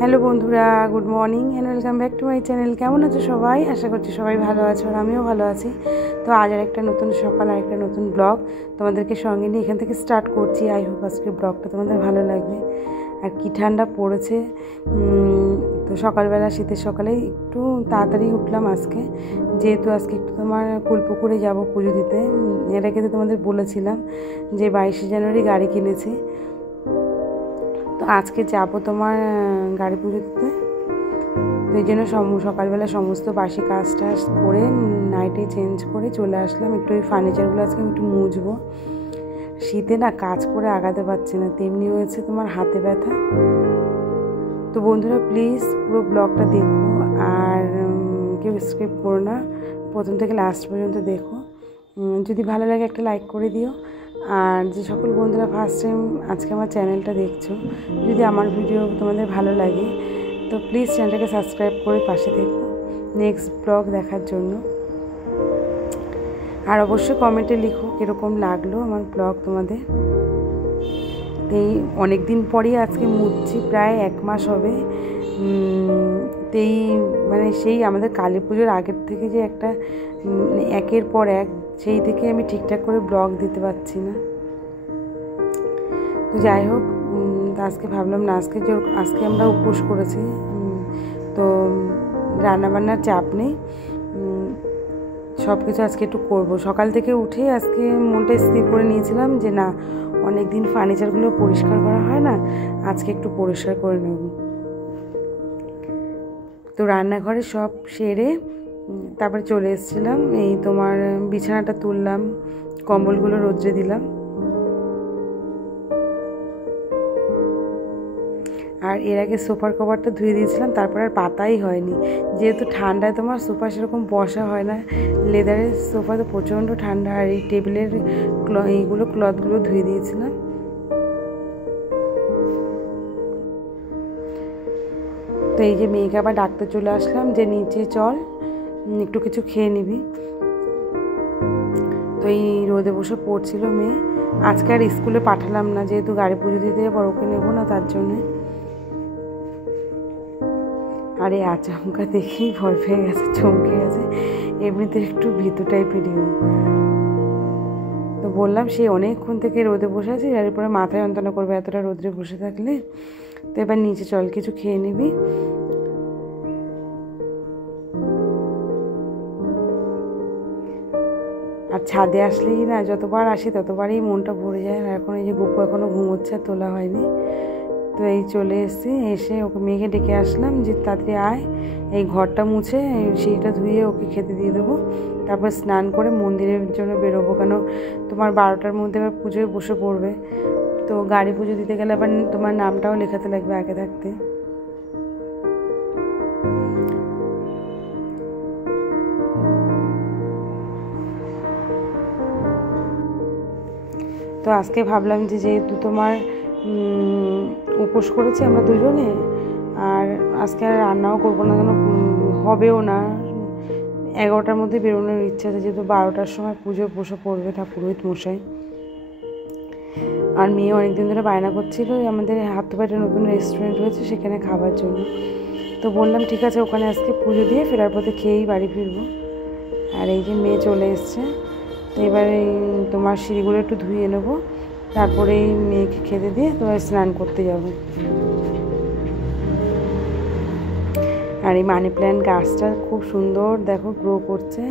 Hello বন্ধুরা, good morning and welcome back to my channel. কেমন আছো সবাই? আশা করছি সবাই ভালো আছো আর আমিও ভালো আছি। তো আজ আর একটা নতুন সকাল আর একটা নতুন ব্লগ তোমাদেরকে সঙ্গে নিয়ে এখান থেকে স্টার্ট করছি। আই হোপ আজকের ব্লগটা তোমাদের ভালো লাগবে। আর কি ঠান্ডা পড়েছে, তো সকালবেলা শীতের সকালেই একটু তাড়াতাড়ি উঠলাম আজকে, যেহেতু আজকে একটু তোমার কুলপুকুরে যাব পুজো দিতে। এর আগে তো তোমাদের বলেছিলাম যে 22শে জানুয়ারি গাড়ি কিনেছি, তো আজকে যাবো তোমার গাড়ি পুজো দিতে। তো এই জন্য সকালবেলা সমস্ত বাসি কাজ টাজ করে নাইটে চেঞ্জ করে চলে আসলাম। একটু ওই ফার্নিচারগুলো আজকে আমি একটু মুছবো। শীতে না কাজ করে আগাতে পারছি না, তেমনি হয়েছে তোমার হাতে ব্যথা। তো বন্ধুরা প্লিজ পুরো ব্লগটা দেখো আর কেউ স্কিপ করো না, প্রথম থেকে লাস্ট পর্যন্ত দেখো। যদি ভালো লাগে একটা লাইক করে দিও। আর যে সকল বন্ধুরা ফার্স্ট টাইম আজকে আমার চ্যানেলটা দেখছো, যদি আমার ভিডিও তোমাদের ভালো লাগে তো প্লিজ চ্যানেলটাকে সাবস্ক্রাইব করে পাশে থেকো নেক্সট ব্লগ দেখার জন্য। আর অবশ্যই কমেন্টে লিখো কীরকম লাগলো আমার ব্লগ তোমাদের। এই অনেক দিন পরেই আজকে মুছছি, প্রায় 1 মাস হবে। মানে সেই আমাদের কালী পুজোর আগের থেকে যে একটা একের পর এক, সেই থেকে আমি ঠিকঠাক করে ব্লগ দিতে পারছি না। তো যাই হোক, আজকে ভাবলাম না, আজকে আমরা উপোস করেছি, তো রান্নাবান্নার চাপ নেই, সব কিছু আজকে একটু করবো। সকাল থেকে উঠে আজকে মনটা স্থির করে নিয়েছিলাম যে না, অনেক দিন ফার্নিচারগুলো পরিষ্কার করা হয় না, আজকে একটু পরিষ্কার করে নেব। তো রান্নাঘরে সব সেরে তারপরে চলে এসেছিলাম। এই তোমার বিছানাটা তুললাম, কম্বলগুলো রোদ্রে দিলাম। আর এর আগে সোফার কভারটা ধুয়ে দিয়েছিলাম, তারপর আর পাতাই হয়নি, যেহেতু ঠান্ডায় তোমার সোফা সেরকম বসা হয় না। লেদারের সোফা তো প্রচণ্ড ঠান্ডা। আর এই টেবিলের এইগুলো ক্লথগুলো ধুয়ে দিয়েছিলাম। তো এই যে মেয়েকে আবার ডাকতে চলে আসলাম যে নিচে চল, একটু কিছু খেয়ে নিবি। তো এই রোদে বসে পড়ছিল মেয়ে। আজকে আর স্কুলে পাঠালাম না, যেহেতু গাড়ি পুজো দিতে যাবার, ওকে নেবো না তার জন্যে। আর এই আচমকা দেখেই ভয় পেয়ে গেছে, চমকে গেছে। এমনিতে একটু ভীতু টাইপেরই। তো বললাম সে অনেকক্ষণ থেকে রোদে বসে আছে, এরপরে মাথায় যন্ত্রণা করবে এতটা রোদে বসে থাকলে। তো এবার নিচে চল, কিছু খেয়ে নিবি। আর ছাদে আসলেই না, যতবার আসি ততবারই মনটা ভরে যায়। আর এখন এই যে গপু এখনও ঘুমোচ্ছে, তোলা হয়নি। তো এই চলে এসে ওকে মেয়েকে ডেকে আসলাম যে তাড়াতাড়ি আয়, এই ঘরটা মুছে সেইটা ধুয়ে ওকে খেতে দিয়ে দেবো, তারপর স্নান করে মন্দিরের জন্য বেরোবো। কেন তোমার 12টার মধ্যে আবার পুজোয় বসে পড়বে, তো গাড়ি পুজো দিতে গেলে আবার তোমার নামটাও লেখাতে লাগবে আগে থাকতে। তো আজকে ভাবলাম যে যেহেতু তোমার উপোস করেছি আমরা দুজনে, আর আজকে আর রান্নাও করবো না, কেন হবেও না। 11টার মধ্যে বেরোনোর ইচ্ছা আছে, যেহেতু 12টার সময় পুজো বসে পড়বে পুরোহিত মশাই। আর মেয়ে অনেকদিন ধরে বায়না করছিল আমাদের হাতবাইটে নতুন রেস্টুরেন্ট হয়েছে, সেখানে খাবার জন্য। তো বললাম ঠিক আছে, ওখানে আজকে পুজো দিয়ে ফেরার পথে খেয়েই বাড়ি ফিরবো। আর এই যে মেয়ে চলে এসছে, তো এবারে তোমার সিঁড়িগুলো একটু ধুয়ে নেবো, তারপরে মেয়েকে খেতে দিয়ে তোমার স্নান করতে যাবো। আর এই মানি প্ল্যান্ট গাছটা খুব সুন্দর, দেখো গ্রো করছে।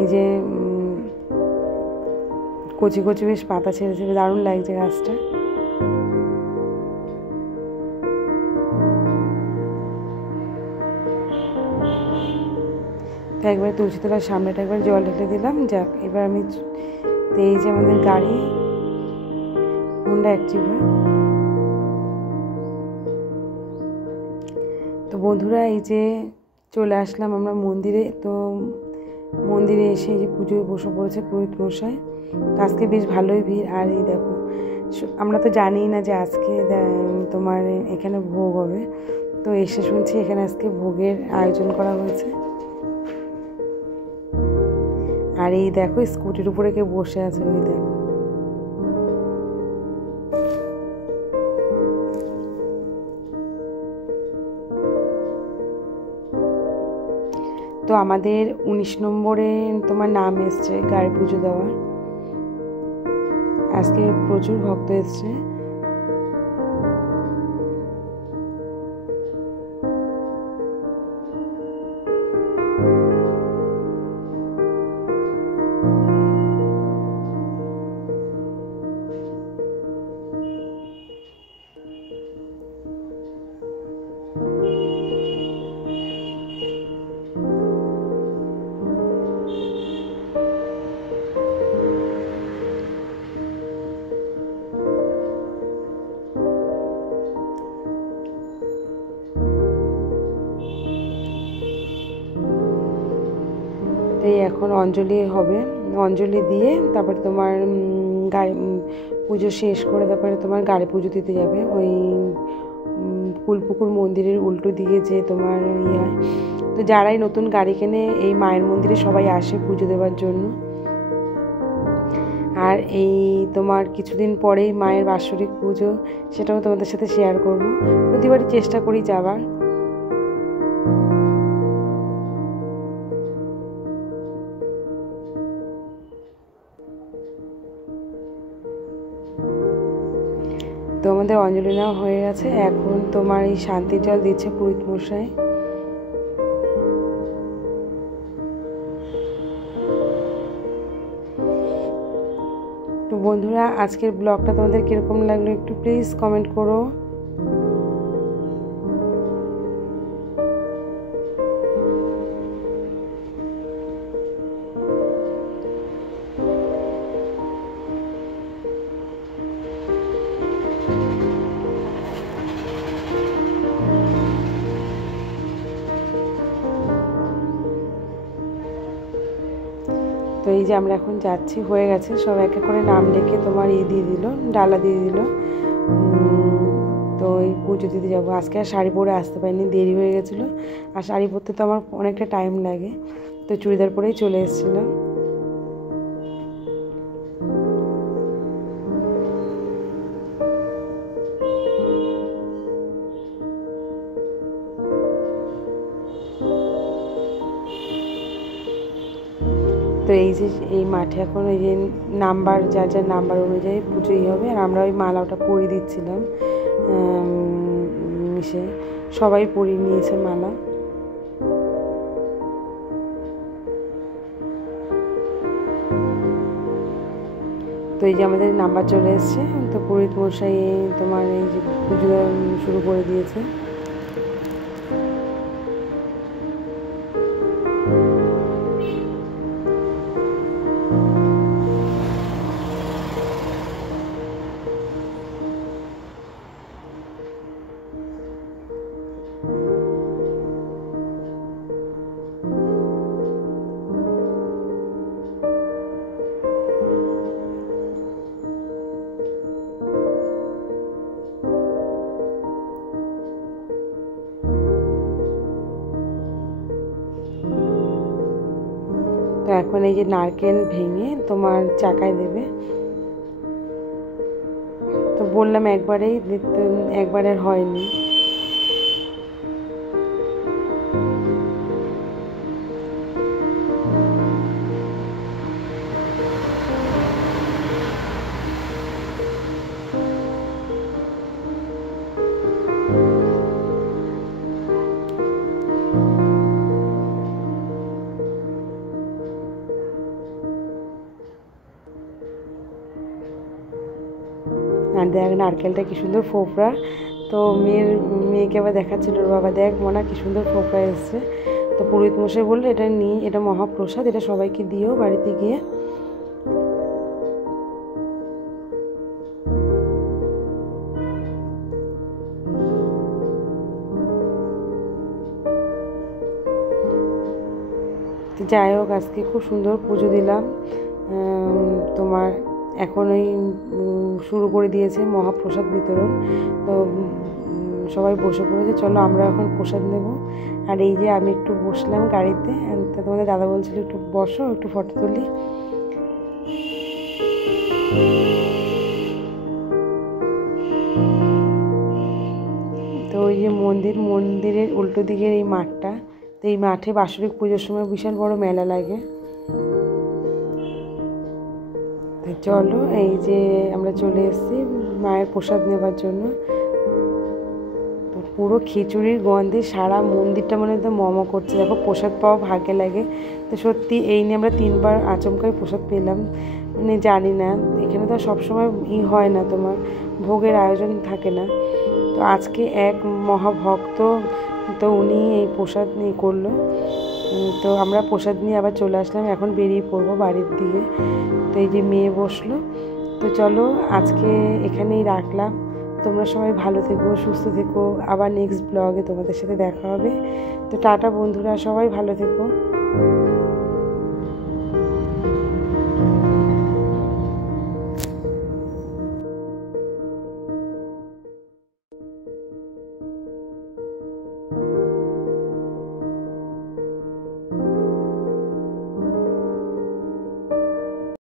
এই যে কচি কচি বেশ পাতা ছেড়েছে, দারুণ লাগছে গাছটা। তো একবার তুলসী তলার সামনেটা একবার জল ঢেলে দিলাম। যাক, এবার আমি এই যে আমাদের গাড়ি হোন্ডা অ্যাক্টিভা। তো বন্ধুরা এই যে চলে আসলাম আমরা মন্দিরে। তো মন্দিরে এসে এই যে পুজোয় বসে পড়েছে পুরোহিত মশাই। আজকে বেশ ভালোই ভিড়। আর এই দেখো, আমরা তো জানিই না যে আজকে তোমার এখানে ভোগ হবে, তো এসে শুনছি এখানে আজকে ভোগের আয়োজন করা হয়েছে। আর এই দেখো স্কুটির উপরে কেউ বসে আছে, ওই দেখো। তো আমাদের 19 নম্বরে তোমার নাম এসছে গাড়ি পুজো দেওয়ার। আজকে প্রচুর ভক্ত এসছে। এই এখন অঞ্জলি হবে, অঞ্জলি দিয়ে তারপরে তোমার গাড়ি পুজো শেষ করে তারপরে তোমার গাড়ি পুজো দিতে যাবে। ওই কুলপুকুর মন্দিরের উল্টো দিকে যে তোমার ইয়ে হয়। তো যারাই নতুন গাড়ি কেনে এই মায়ের মন্দিরে সবাই আসে পুজো দেওয়ার জন্য। আর এই তোমার কিছুদিন পরেই মায়ের বাৎসরিক পুজো, সেটাও তোমাদের সাথে শেয়ার করব। প্রতিবারই চেষ্টা করি যাবার। তো আমাদের অঞ্জলি নেওয়া হয়ে গেছে। এখন তোমার এই শান্তির জল দিচ্ছে পুরোহিত মশাই। তো বন্ধুরা, আজকের ব্লগটা তোমাদের কীরকম লাগলো একটু প্লিজ কমেন্ট করো। তো এই যে আমরা এখন যাচ্ছি, হয়ে গেছে, সব এক এক করে নাম ডেকে তোমার দিয়ে দিল, ডালা দিয়ে দিল। তো এই পুজো দিতে যাবো। আজকে আর শাড়ি পরে আসতে পারিনি, দেরি হয়ে গেছিলো। আর শাড়ি পরতে তো আমার অনেকটা টাইম লাগে, তো চুড়িদার পরেই চলে এসেছিলাম। তো এই যে এই মাঠে এখন ওই যে নাম্বার, যার যার নাম্বার অনুযায়ী পুজোই হবে। আর আমরা ওই মালাটা পরিয়ে দিচ্ছিলাম, মিশে সবাই পরিয়ে নিয়েছে মালা। তো এই যে আমাদের নাম্বার চলে এসছে। তো পুরোহিত মশাই তোমার এই যে পুজো শুরু করে দিয়েছে। তো এখন এই যে নারকেল ভেঙে তোমার চাকায় দেবে। তো বললাম একবারেই দেখতে, একবারের হয়নি। আর দেখ নারকেলটা কি সুন্দর ফোপড়া। তো মেয়েকে আবার দেখাচ্ছিল, ওর বাবা দেখ মনা কি সুন্দর ফোপড়া এসছে। তো পুরোহিত মশাই বললো এটা নিয়ে, এটা মহাপ্রসাদ, এটা সবাইকে দিও বাড়িতে গিয়ে। তো যাই হোক, আজকে খুব সুন্দর পুজো দিলাম। তোমার এখন ওই শুরু করে দিয়েছে মহাপ্রসাদ বিতরণ। তো সবাই বসে পড়েছে, চলো আমরা এখন প্রসাদ নেব। আর এই যে আমি একটু বসলাম গাড়িতে, তো তোমাদের দাদা বলছিল একটু বসো, একটু ফটো তুলি। তো ওই যে মন্দিরের উল্টো দিকের এই মাঠটা, তো এই মাঠে বাৎসরিক পুজোর সময় বিশাল বড় মেলা লাগে। চলো, এই যে আমরা চলে এসেছি মায়ের প্রসাদ নেবার জন্য। তো পুরো খিচুড়ির গন্ধে সারা মন্দিরটা মনে একদম মম করছে। দেখো, প্রসাদ পাওয়া ভাগ্যে লাগে। তো সত্যি এই নিয়ে আমরা 3বার আচমকাই প্রসাদ পেলাম, মানে জানি না, এখানে তো সবসময় হয় না, তোমার ভোগের আয়োজন থাকে না। তো আজকে এক মহাভক্ত, তো উনি এই প্রসাদ নিয়ে করলো। তো আমরা প্রসাদ নিয়ে আবার চলে আসলাম, এখন বেরিয়ে পড়বো বাড়ির দিকে। তো এই যে মেয়ে বসলো। তো চলো, আজকে এখানেই রাখলাম। তোমরা সবাই ভালো থেকো, সুস্থ থেকো। আবার নেক্সট ব্লগে তোমাদের সাথে দেখা হবে। তো টাটা বন্ধুরা, সবাই ভালো থেকো।